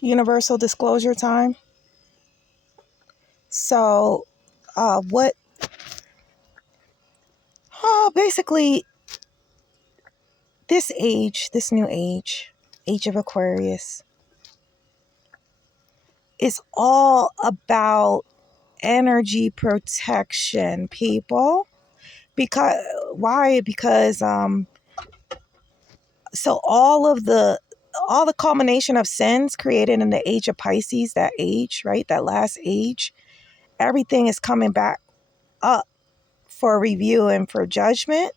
universal disclosure time. So, what? Basically, this new age of Aquarius, is all about energy protection, people. Because why? Because so all the culmination of sins created in the age of Pisces, that age, right? That last age, everything is coming back up for review and for judgment.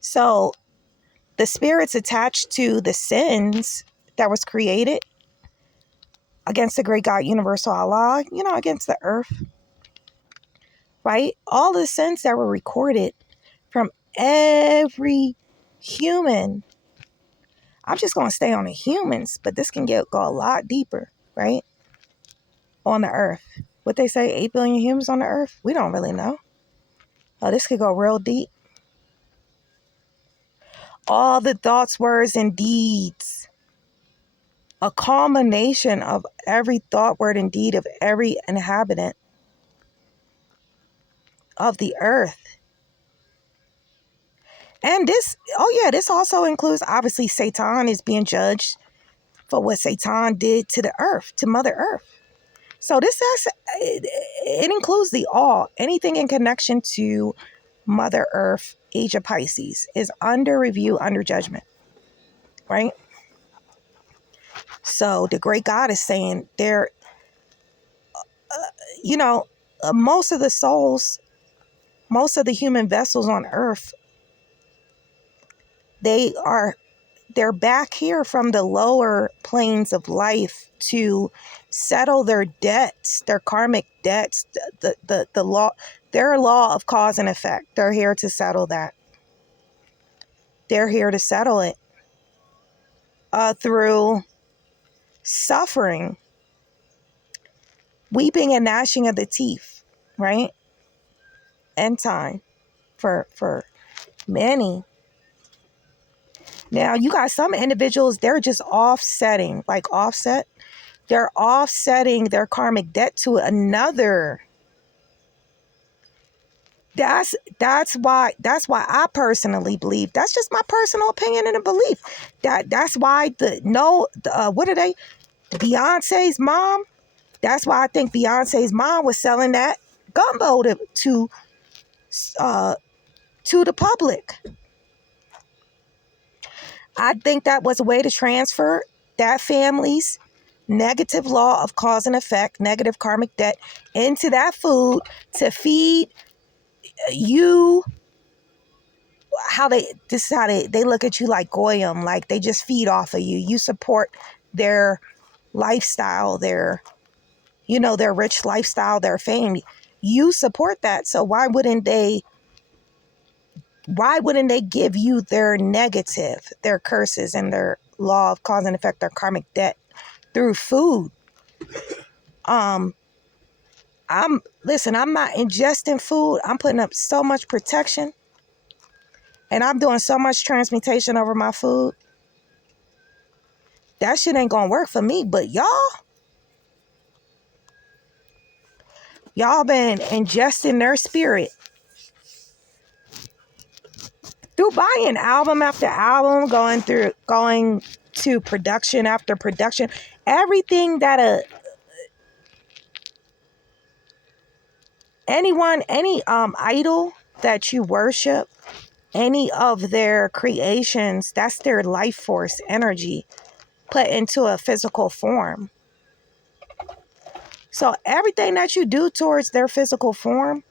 So the spirits attached to the sins that was created against the great God, universal Allah, against the earth, right? All the sins that were recorded from every human. I'm just going to stay on the humans, but this can go a lot deeper, right? On the earth. What they say, 8 billion humans on the earth? We don't really know. Oh, this could go real deep. All the thoughts, words, and deeds. A culmination of every thought, word, and deed of every inhabitant of the earth. And this also includes, obviously, Satan is being judged for what Satan did to the earth, to Mother Earth. So it includes anything in connection to Mother Earth, age of Pisces, is under review, under judgment, right? So the great God is saying most of the souls, most of the human vessels on earth, they're back here from the lower planes of life to settle their debts, their karmic debts, the law, their law of cause and effect. They're here to settle that. They're here to settle it through suffering, weeping and gnashing of the teeth, right? End time for many. Now, you got some individuals, they're just offsetting, like offset. They're offsetting their karmic debt to another. That's why I personally believe, that's just my personal opinion and a belief. That's why Beyonce's mom, that's why I think Beyonce's mom was selling that gumbo to the public. I think that was a way to transfer that family's negative law of cause and effect, negative karmic debt, into that food to feed you. This is how they look at you, like goyim, like they just feed off of you. You support their lifestyle, their rich lifestyle, their fame. You support that. So why wouldn't they give you their negative, their curses, and their law of cause and effect, their karmic debt through food? I'm not ingesting food. I'm putting up so much protection, and I'm doing so much transmutation over my food. That shit ain't gonna work for me. But y'all been ingesting their spirit through buying album after album, going to production after production. Everything that any idol that you worship, any of their creations, that's their life force energy put into a physical form. So everything that you do towards their physical form,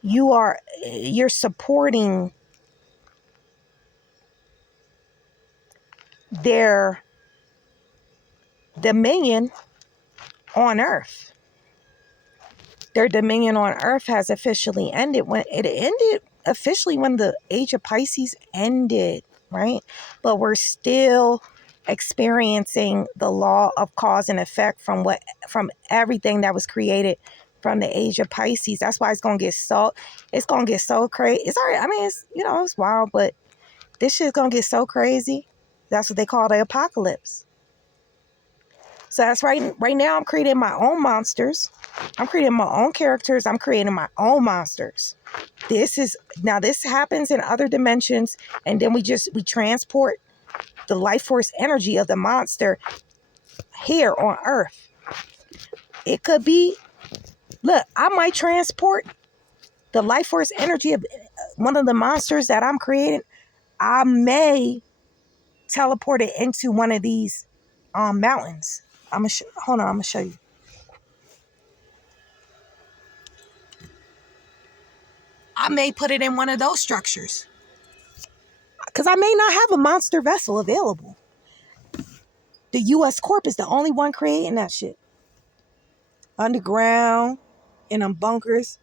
you're supporting their dominion on earth. Their dominion on earth has officially ended. When it ended officially, when the age of Pisces ended, right? But we're still experiencing the law of cause and effect from everything that was created from the age of Pisces. That's why it's gonna get so crazy. It's already, I mean, it's wild, but this shit's gonna get so crazy. That's what they call the apocalypse. So that's right now I'm creating my own monsters. I'm creating my own characters. I'm creating my own monsters. This happens in other dimensions, and then we transport the life force energy of the monster here on Earth. It could be, look, I might transport the life force energy of one of the monsters that I'm creating. I may teleport it into one of these mountains. Hold on, I'm gonna show you. I may put it in one of those structures because I may not have a monster vessel available. The U.S. Corp is the only one creating that shit. Underground, in them bunkers,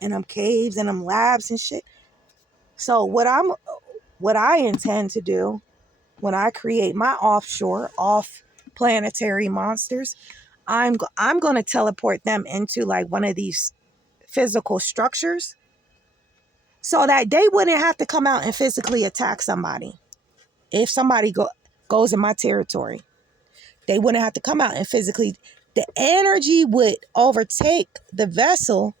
in them caves, in them labs and shit. So what I intend to do when I create my off planetary monsters, I'm going to teleport them into like one of these physical structures so that they wouldn't have to come out and physically attack somebody. If somebody goes in my territory, they wouldn't have to come out and physically, the energy would overtake the vessel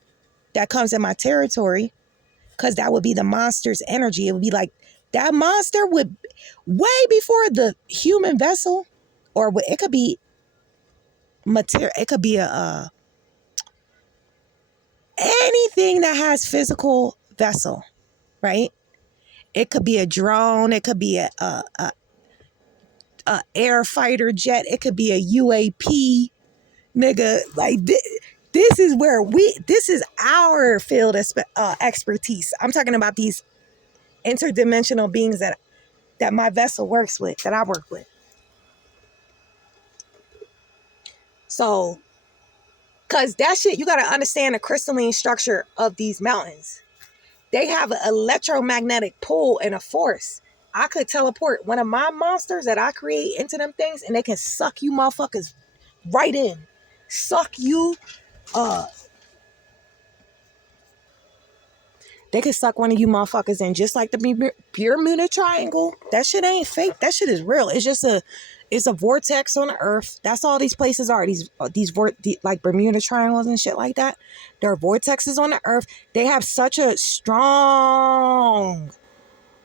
that comes in my territory, because that would be the monster's energy. It would be like that monster would, way before the human vessel, or it could be material. It could be anything that has physical vessel, right? It could be a drone. It could be a air fighter jet. It could be a UAP, nigga. Like this is our field of expertise. I'm talking about these interdimensional beings that my vessel works with, that I work with. So, because that shit, you got to understand the crystalline structure of these mountains. They have an electromagnetic pull and a force. I could teleport one of my monsters that I create into them things, and they can suck you motherfuckers right in. Suck you. They can suck one of you motherfuckers in, just like the Bermuda Triangle. That shit ain't fake. That shit is real. It's a vortex on the earth. That's all these places are. These like Bermuda Triangles and shit like that. There are vortexes on the earth. They have such a strong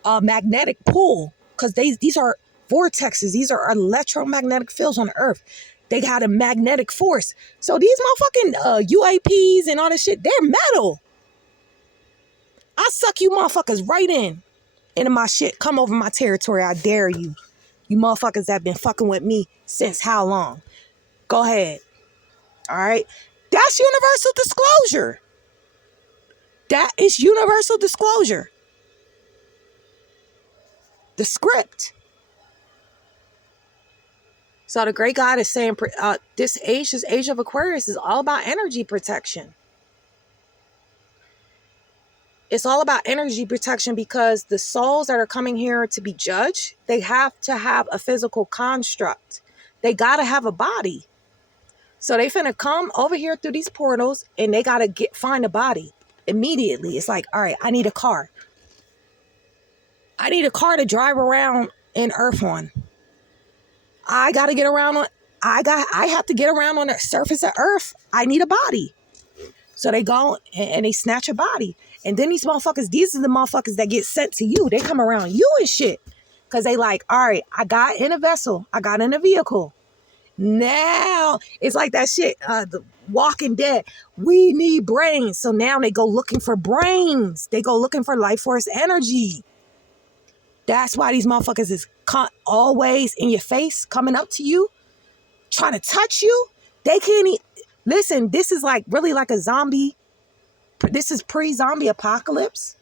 magnetic pull, because these are vortexes. These are electromagnetic fields on the earth. They got a magnetic force. So these motherfucking UAPs and all this shit, they're metal. I suck you motherfuckers right into my shit. Come over my territory. I dare you. You motherfuckers that been fucking with me since how long? Go ahead. All right. That's universal disclosure. That is universal disclosure. The script. So the great God is saying this age of Aquarius is all about energy protection. It's all about energy protection, because the souls that are coming here to be judged, they have to have a physical construct. They got to have a body. So they finna come over here through these portals, and they got to find a body immediately. It's like, all right, I need a car. I need a car to drive around in Earth on. I got to get around on, I have to get around on the surface of Earth. I need a body. So they go and they snatch a body. And then these are the motherfuckers that get sent to you. They come around you and shit. Because they like, all right, I got in a vessel. I got in a vehicle. Now, it's like that shit, the Walking Dead. We need brains. So now they go looking for brains. They go looking for life force energy. That's why these motherfuckers is always in your face, coming up to you, trying to touch you. They can't listen, this is like really like a zombie. This is pre-zombie apocalypse.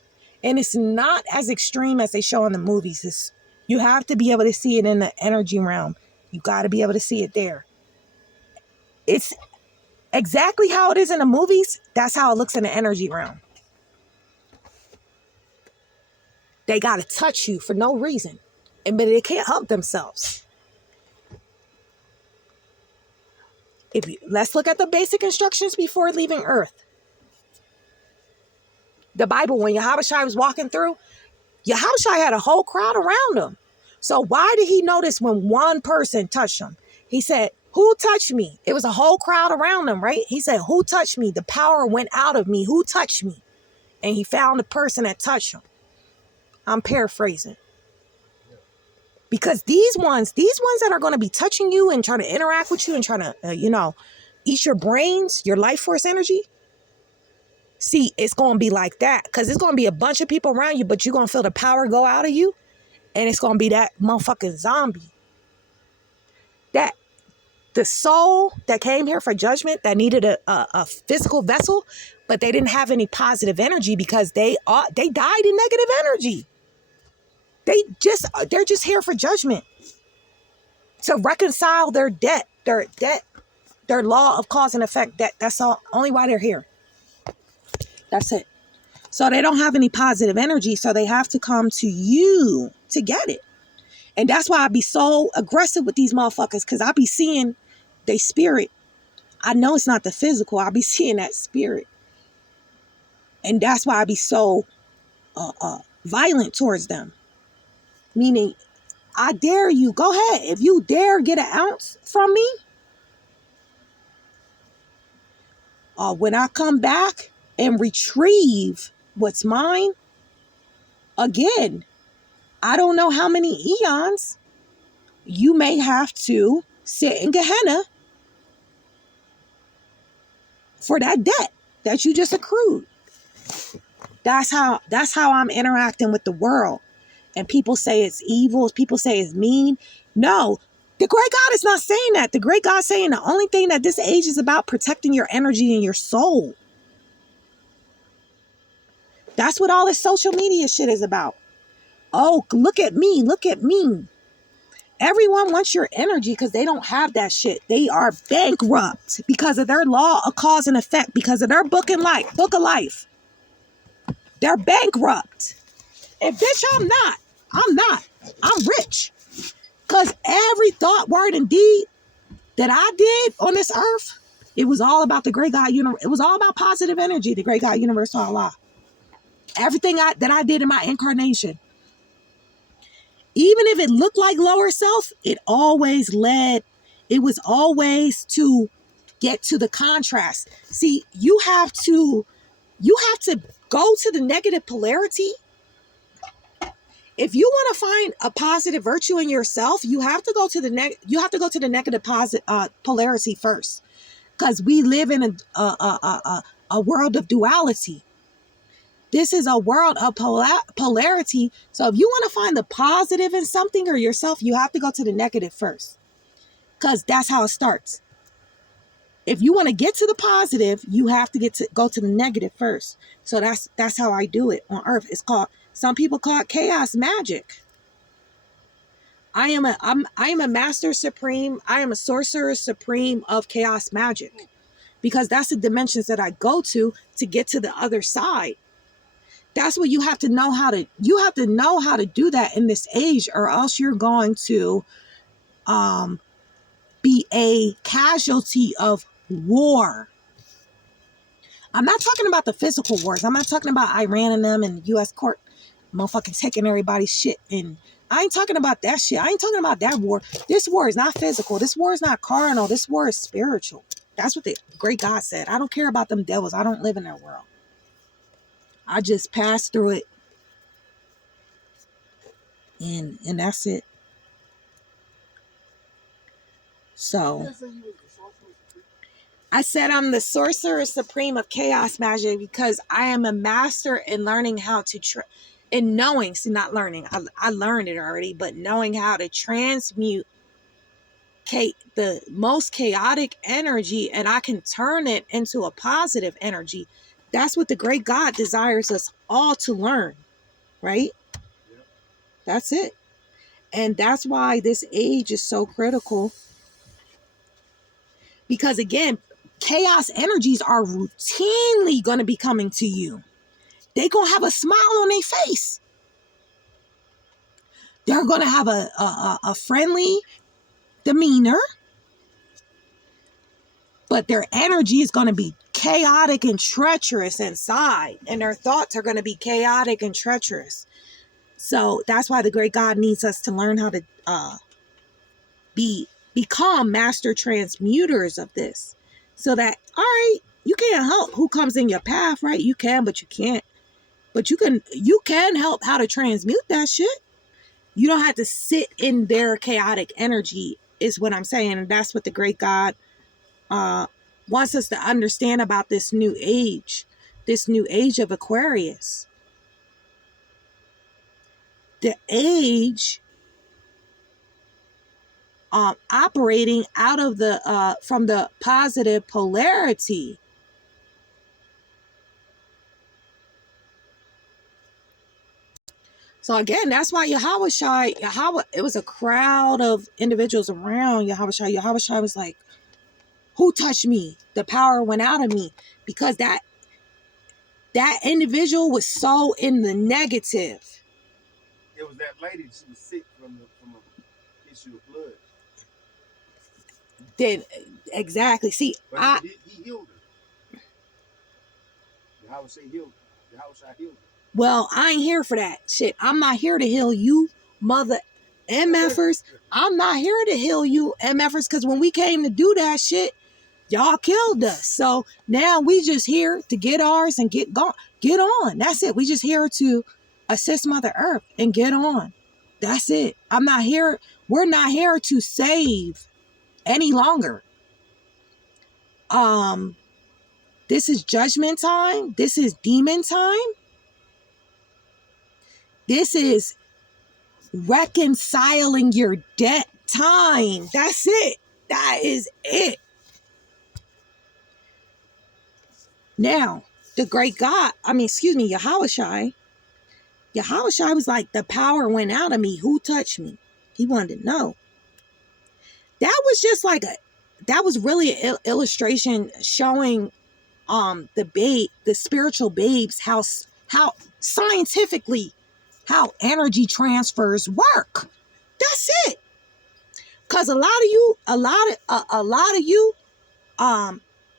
And it's not as extreme as they show in the movies. You have to be able to see it in the energy realm. You got to be able to see it there. It's exactly how it is in the movies. That's how it looks in the energy realm. They got to touch you for no reason. But they can't help themselves. Let's look at the basic instructions before leaving Earth. The Bible, when Yahushua was walking through, Yahushua had a whole crowd around him. So why did he notice when one person touched him? He said, Who touched me? It was a whole crowd around him, right? He said, who touched me? The power went out of me. Who touched me? And he found the person that touched him. I'm paraphrasing. Because these ones that are going to be touching you and trying to interact with you and trying to, eat your brains, your life force energy. See, it's going to be like that because it's going to be a bunch of people around you, but you're going to feel the power go out of you. And it's going to be that motherfucking zombie. That the soul that came here for judgment that needed a physical vessel, but they didn't have any positive energy because they died in negative energy. They're just here for judgment. To reconcile their debt, their law of cause and effect. That's all. Only why they're here. That's it. So they don't have any positive energy, so they have to come to you to get it. And that's why I be so aggressive with these motherfuckers, because I be seeing they spirit. I know it's not the physical. I be seeing that spirit. And that's why I be so violent towards them. Meaning, I dare you. Go ahead. If you dare get an ounce from me, when I come back and retrieve what's mine, again, I don't know how many eons you may have to sit in Gehenna for that debt that you just accrued. That's how I'm interacting with the world. And people say it's evil. People say it's mean. No, the great God is not saying that. The great God is saying the only thing that this age is about protecting your energy and your soul. That's what all this social media shit is about. Oh, look at me. Look at me. Everyone wants your energy because they don't have that shit. They are bankrupt because of their law of cause and effect, because of their book of life. They're bankrupt. And bitch, I'm not. I'm rich. Because every thought, word, and deed that I did on this earth, it was all about the great God universe. It was all about positive energy, the great God universe, Allah. Everything that I did in my incarnation. Even if it looked like lower self, it was always to get to the contrast. See, you have to go to the negative polarity. If you want to find a positive virtue in yourself, you have to go to the negative polarity first, because we live in a world of duality. This is a world of polarity. So if you want to find the positive in something or yourself, you have to go to the negative first, because that's how it starts. If you want to get to the positive, you have to go to the negative first. So that's how I do it on Earth. Some people call it chaos magic. I am a master supreme. I am a sorcerer supreme of chaos magic, because that's the dimensions that I go to get to the other side. That's what you have to know how to do that in this age, or else you're going to be a casualty of war. I'm not talking about the physical wars. I'm not talking about Iran and them and U.S. court motherfucking taking everybody's shit. And I ain't talking about that shit. I ain't talking about that war. This war is not physical. This war is not carnal. This war is spiritual. That's what the great God said. I don't care about them devils. I don't live in their world. I just pass through it. And that's it. So I said I'm the sorcerer supreme of chaos magic, because I am a master in learning how to not learning. I learned it already, but knowing how to transmute the most chaotic energy, and I can turn it into a positive energy. That's what the great God desires us all to learn, right? Yep. That's it. And that's why this age is so critical. Because again, chaos energies are routinely going to be coming to you. They're going to have a smile on their face. They're going to have a friendly demeanor. But their energy is going to be chaotic and treacherous inside. And their thoughts are going to be chaotic and treacherous. So that's why the great God needs us to learn how to be become master transmuters of this. So that, all right, you can't help who comes in your path, right? You can, but you can't. But you can help how to transmute that shit. You don't have to sit in their chaotic energy, is what I'm saying. And that's what the great God wants us to understand about this new age of Aquarius. The age operating out of the from the positive polarity. So again, that's why Yahweh, it was a crowd of individuals around Yahweh was like, who touched me? The power went out of me, because that individual was so in the negative. It was that lady. She was sick from an issue of blood. Then exactly. See, but he healed her. Yahweh healed her. Well, I ain't here for that shit. I'm not here to heal you, mother MFers. I'm not here to heal you, MFers, because when we came to do that shit, y'all killed us. So now we just here to get ours and get on. That's it. We just here to assist Mother Earth and get on. That's it. I'm not here. We're not here to save any longer. This is judgment time. This is demon time. This is reconciling your debt time. That's it. That is it. Now, the great God, Yahushai was like, the power went out of me. Who touched me? He wanted to know. That was just like that was really an illustration showing the spiritual babes how scientifically how energy transfers work. That's it. Because a lot of you,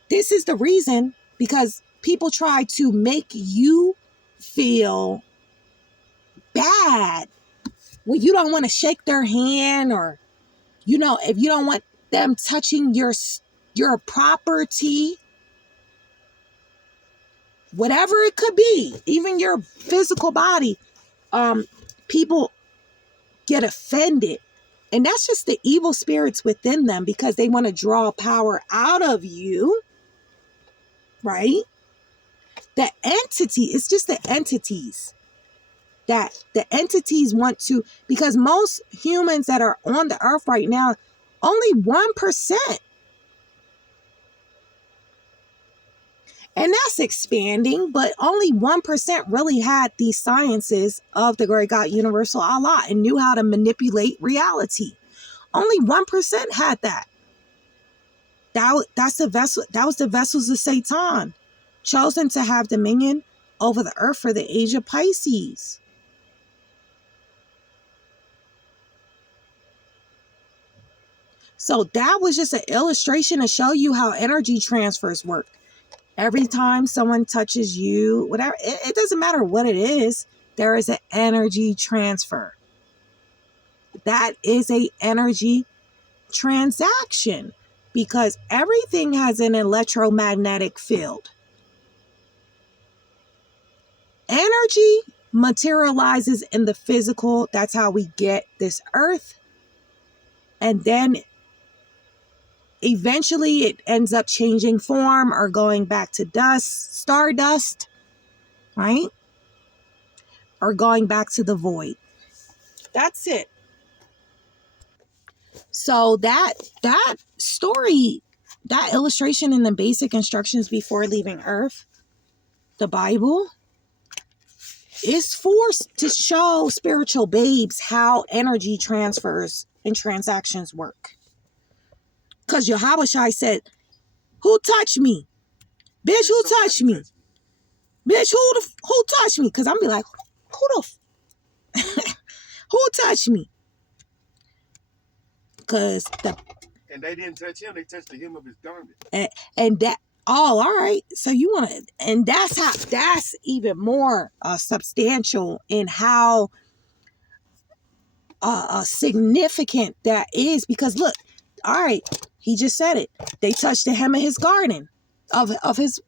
this is the reason, because people try to make you feel bad when you don't want to shake their hand, or, if you don't want them touching your property, whatever it could be, even your physical body, people get offended. And that's just the evil spirits within them, because they want to draw power out of you, right? The entity, it's just the entities that the entities want to, because most humans that are on the earth right now, only 1%. And that's expanding, but only 1% really had these sciences of the great God, universal Allah, and knew how to manipulate reality. Only 1% had that. That's the vessel. That was the vessels of Satan, chosen to have dominion over the earth for the age of Pisces. So that was just an illustration to show you how energy transfers work. Every time someone touches you, whatever, it doesn't matter what it is, there is an energy transfer. That is an energy transaction, because everything has an electromagnetic field. Energy materializes in the physical. That's how we get this earth. And then eventually it ends up changing form or going back to dust, stardust, right? Or going back to the void. That's it. So that story, that illustration in the basic instructions before leaving Earth, the Bible, is forced to show spiritual babes how energy transfers and transactions work. Because Yahweh said, who touched me? Bitch, who touched me? Bitch, who touched me? Because I'm be like, who touched me? Because and they didn't touch him, they touched the hem of his garment. And that, oh, all right. So you want to, and that's even more substantial in how significant that is. Because look, all right, he just said it. They touched the hem of his garden, of his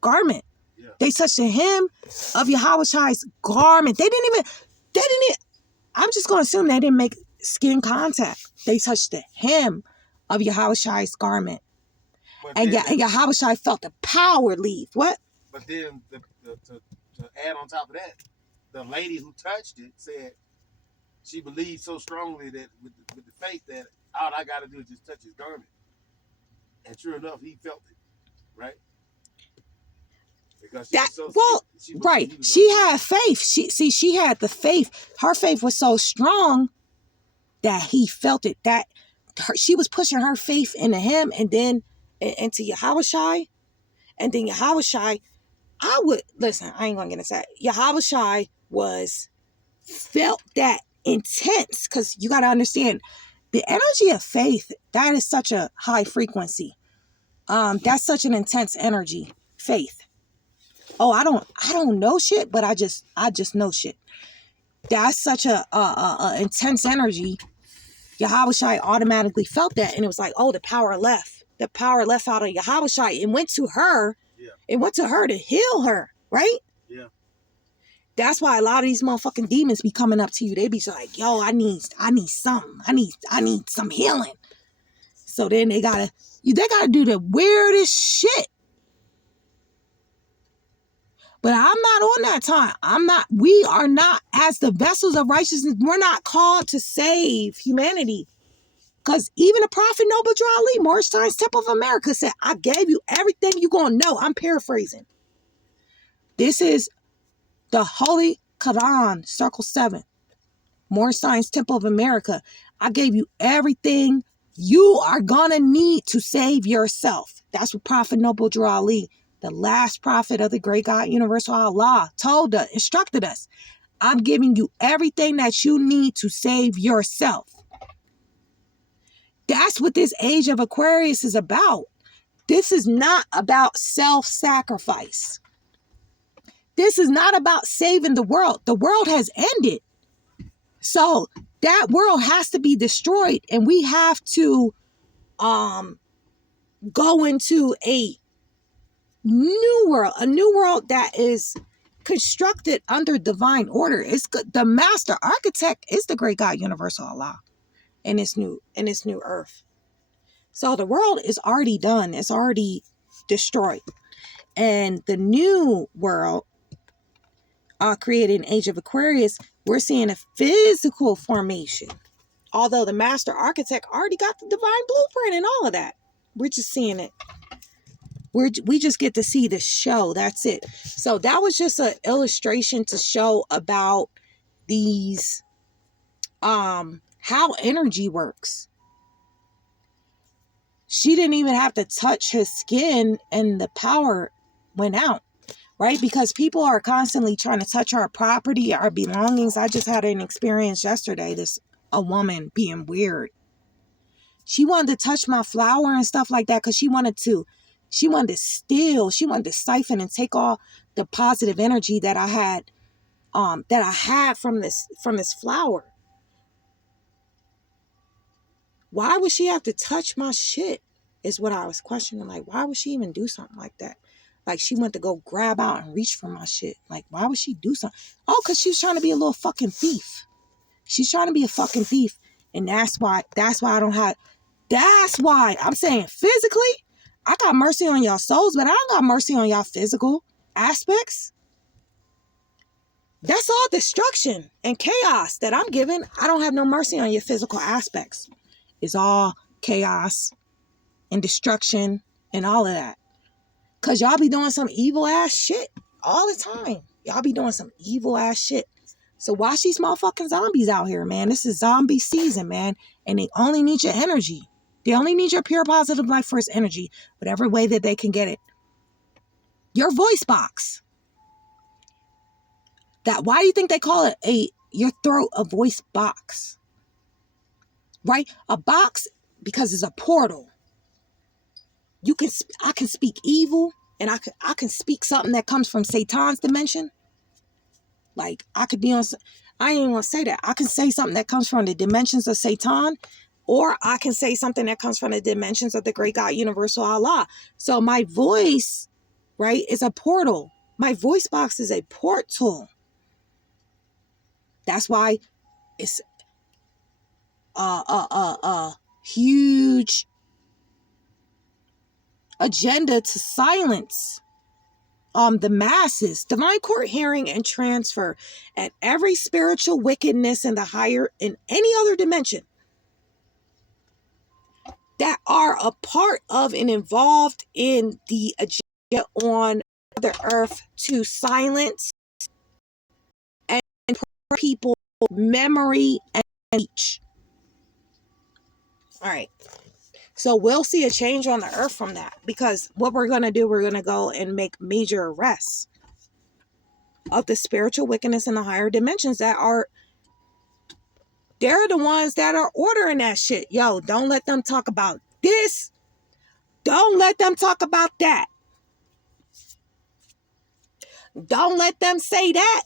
garment. Yeah. They touched the hem of Yahushai's garment. They didn't even, I'm just going to assume they didn't make skin contact. They touched the hem of Yahushai's garment. But And then, Yahushai felt the power leave. What? but then to add on top of that, the lady who touched it said she believed so strongly that with the faith that all I got to do is just touch his garment. And sure enough, he felt it, right? Because she was so sick, right. She had faith. She had the faith. Her faith was so strong that he felt it. That she was pushing her faith into him and then into Yahushai. And then Yahushai, I ain't gonna get into that. Yahushai felt that intense, because you got to understand the energy of faith. That is such a high frequency. That's such an intense energy. Faith. Oh, I don't know shit, but I just know shit. That's such a intense energy. Yahushai automatically felt that, and it was like, oh, the power left. The power left out of Yahushai and went to her. Yeah. It went to her to heal her, right? Yeah. That's why a lot of these motherfucking demons be coming up to you. They be like, yo, I need something. I need some healing. So then they gotta do the weirdest shit. But I'm not on that time. We are not, as the vessels of righteousness, we're not called to save humanity. Because even the prophet Noble Drew Ali, Morristown's Temple of America, said, I gave you everything you're going to know. I'm paraphrasing. This is the Holy Quran, Circle 7. Morristown's Temple of America. I gave you everything you are going to need to save yourself. That's what Prophet Noble Drew Ali, the last prophet of the great God, Universal Allah, told us, instructed us. I'm giving you everything that you need to save yourself. That's what this age of Aquarius is about. This is not about self-sacrifice. This is not about saving the world. The world has ended. So that world has to be destroyed, and we have to go into a new world that is constructed under divine order. It's the master architect is the great God, Universal Allah, in this new earth. So the world is already done. It's already destroyed, and the new world, created in Age of Aquarius, we're seeing a physical formation. Although the master architect already got the divine blueprint and all of that, we're just seeing it. We just get to see the show. That's it. So that was just an illustration to show about these, how energy works. She didn't even have to touch his skin and the power went out, right? Because people are constantly trying to touch our property, our belongings. I just had an experience yesterday, a woman being weird. She wanted to touch my flower and stuff like that because she wanted to steal, she wanted to siphon and take all the positive energy that I had from this flower. Why would she have to touch my shit is what I was questioning. Like, why would she even do something like that? Like, she went to go grab out and reach for my shit. Like, why would she do something? Oh, because she was trying to be a little fucking thief. She's trying to be a fucking thief. And that's why I'm saying physically, I got mercy on y'all souls, but I don't got mercy on y'all physical aspects. That's all destruction and chaos that I'm giving. I don't have no mercy on your physical aspects. It's all chaos and destruction and all of that. Because y'all be doing some evil ass shit all the time. Y'all be doing some evil ass shit. So watch these motherfucking zombies out here, man. This is zombie season, man. And they only need your energy. They only need your pure positive life force energy, whatever way that they can get it. Your voice box. Why do you think they call it your throat a voice box? Right? A box, because it's a portal. I can speak evil, and I can speak something that comes from Satan's dimension. Like, I could be on, I ain't even gonna say that. I can say something that comes from the dimensions of Satan, or I can say something that comes from the dimensions of the great God, universal Allah. So my voice, right, is a portal. My voice box is a portal. That's why it's a huge agenda to silence the masses. Divine court hearing and transfer at every spiritual wickedness in the higher, in any other dimension that are a part of and involved in the agenda on the earth to silence and people memory and speech. All right. So we'll see a change on the earth from that, because what we're going to do, we're going to go and make major arrests of the spiritual wickedness in the higher dimensions that are, they're the ones that are ordering that shit. Yo, don't let them talk about this. Don't let them talk about that. Don't let them say that.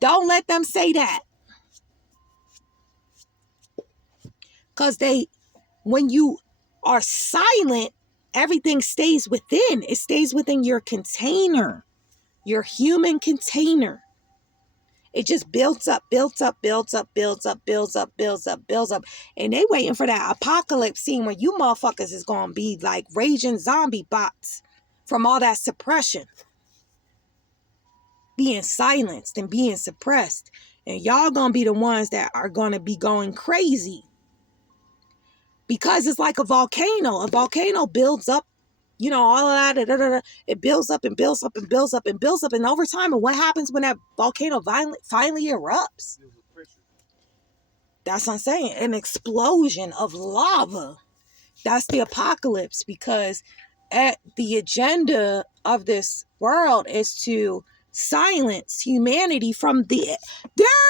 Don't let them say that. Because when you are silent, everything stays within. It stays within your container, your human container. It just builds up, builds up, builds up, builds up, builds up, builds up, builds up. And they waiting for that apocalypse scene when you motherfuckers is going to be like raging zombie bots from all that suppression. Being silenced and being suppressed. And y'all going to be the ones that are going to be going crazy. Because it's like a volcano. A volcano builds up, you know, all of that. It builds up and builds up and builds up and builds up. And over time, and what happens when that volcano finally erupts? That's what I'm saying. An explosion of lava. That's the apocalypse, because the agenda of this world is to silence humanity from their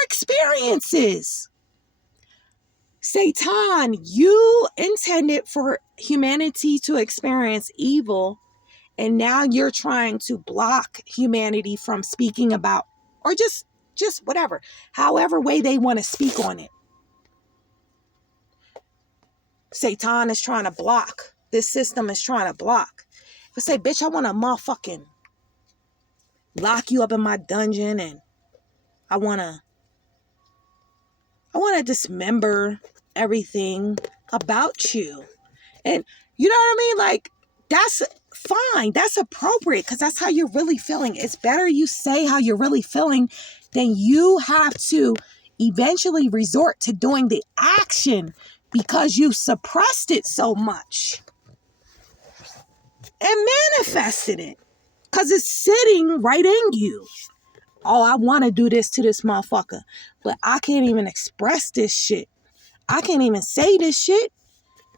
experiences. Satan, you intended for humanity to experience evil, and now you're trying to block humanity from speaking about, or just whatever, however way they want to speak on it. Satan is trying to block. This system is trying to block. If I say, bitch, I want to motherfucking lock you up in my dungeon, and I want to dismember everything about you. And you know what I mean? Like, that's fine. That's appropriate, because that's how you're really feeling. It's better you say how you're really feeling than you have to eventually resort to doing the action because you suppressed it so much and manifested it because it's sitting right in you. Oh, I want to do this to this motherfucker, but I can't even express this shit. I can't even say this shit.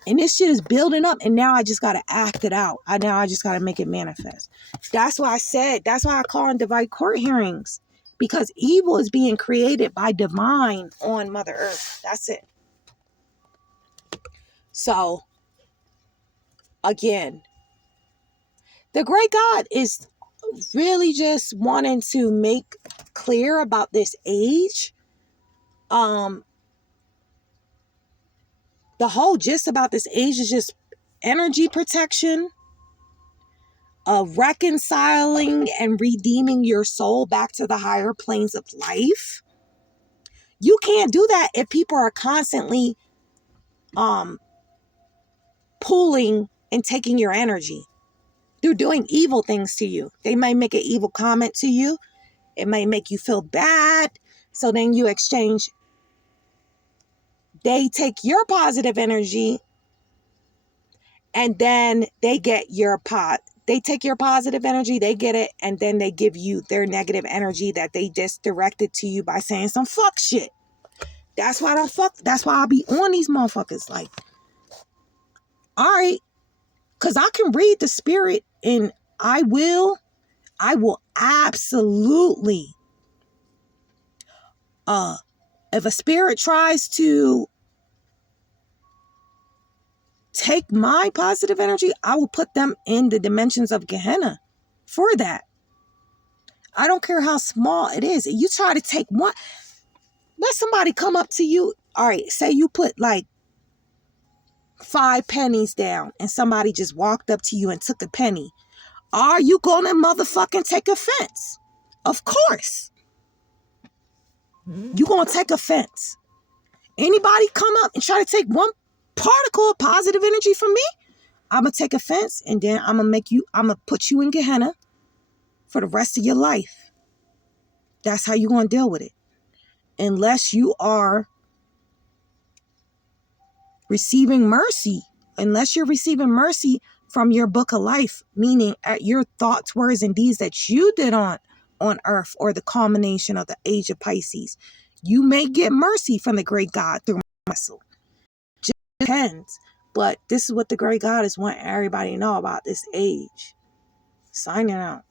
And this shit is building up, and now I just got to act it out. Now I just got to make it manifest. That's why I call in divine court hearings, because evil is being created by divine on Mother Earth. That's it. So, again, the great God is really just wanting to make clear about this age. The whole gist about this age is just energy protection, reconciling and redeeming your soul back to the higher planes of life. You can't do that if people are constantly pulling and taking your energy. They're doing evil things to you. They might make an evil comment to you. It might make you feel bad. So then you exchange. They take your positive energy, and then they get your they take your positive energy, they get it, and then they give you their negative energy that they just directed to you by saying some fuck shit. That's why I be on these motherfuckers. Like, all right, because I can read the spirit, and I will absolutely, if a spirit tries to take my positive energy, I will put them in the dimensions of Gehenna for that. I don't care how small it is. You try to take one, let somebody come up to you. All right, say you put like 5 pennies down and somebody just walked up to you and took a penny, are you gonna motherfucking take offense? Of course. You gonna take offense. Anybody come up and try to take one particle of positive energy from me, I'm gonna take offense, and then I'm gonna put you in Gehenna for the rest of your life. That's how you're gonna deal with it. Unless you are receiving mercy, unless you're receiving mercy from your book of life, meaning at your thoughts, words, and deeds that you did on earth, or the culmination of the age of Pisces, you may get mercy from the great God through muscle. Just depends. But this is what the great God is wanting everybody to know about this age. Signing out.